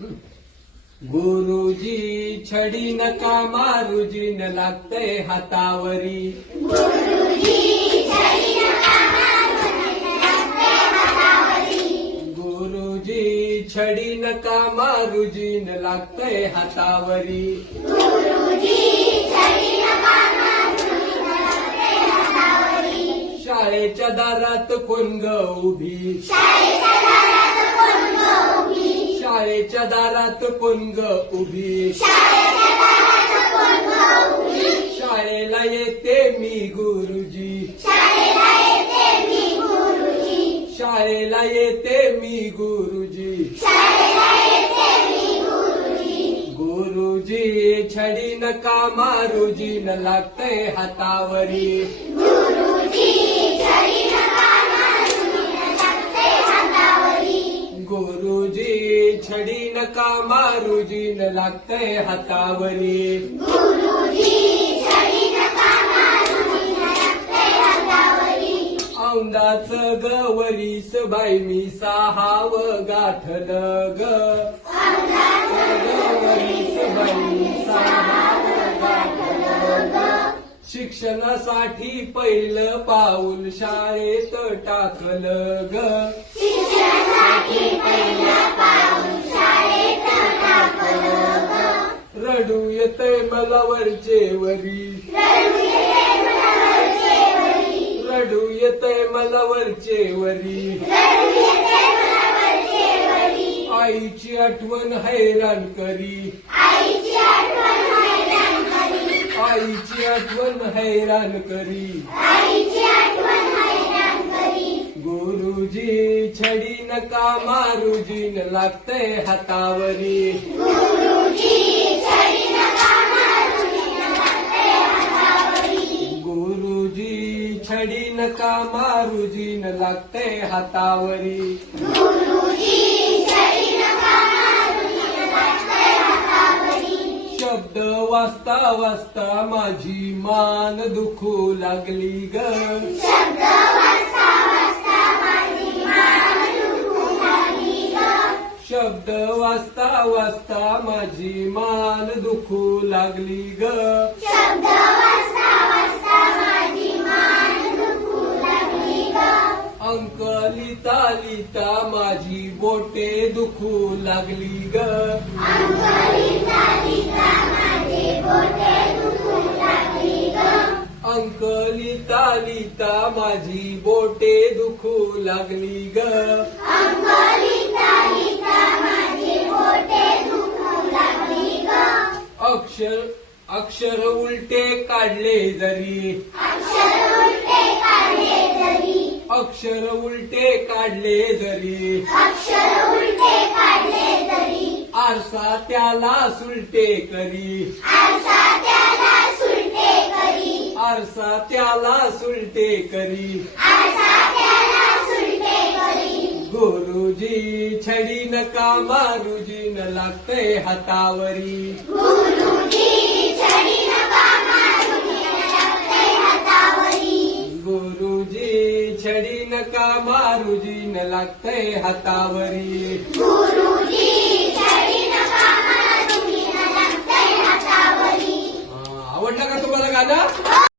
गुरुजी छडी नका मारुजी न लागतय हातावरी. गुरुजी छडी नका मारुजी न लागतय हातावरी. शाळेच्या दारात कोण ग उभी. शाळेच्या दारात कोण ग उभी. शाळेला येते मी गुरुजी. शाळेला येते मी गुरुजी. गुरुजी. छडी नका मारुजी न लागतंय हातावरी. छडी नका मारुजी न लागतंय हातावरी. औंदाच गवरीस बाई मी साहाव गाठल ग. गवरीस बाई मी साहाव गाठल शिक्षणासाठी पहिलं पाऊल शाळेत टाकलं ग. येतय वरी रडू येतय मलावरचे वरी आईची आठवण हैराण करी. आईची आठवण हैराण करी. गुरुजी छडी नका मारुजी न लागतंय हातावरी. नका मारुजी न लागते हातावरी. शब्द वाचता वाचता माझी मान दुखू लागली ग. शब्द वाचता वाचता माझी मान दुखू लागली ग. अंक लिता माझी बोटे दुखू लागली ग. अंक लिता लिता माझी बोटे दुखू लागली ग. अक्षर अक्षर उलटे काढले जरी. अक्षर उलटे काढले जरी. आरसा त्याला सुलटे करी. आरसा त्याला सुलटे करी. गुरुजी छडी नका मारुजी न लागतंय हातावरी. गुरुजी नका मारुजी न लागतय हातावरी?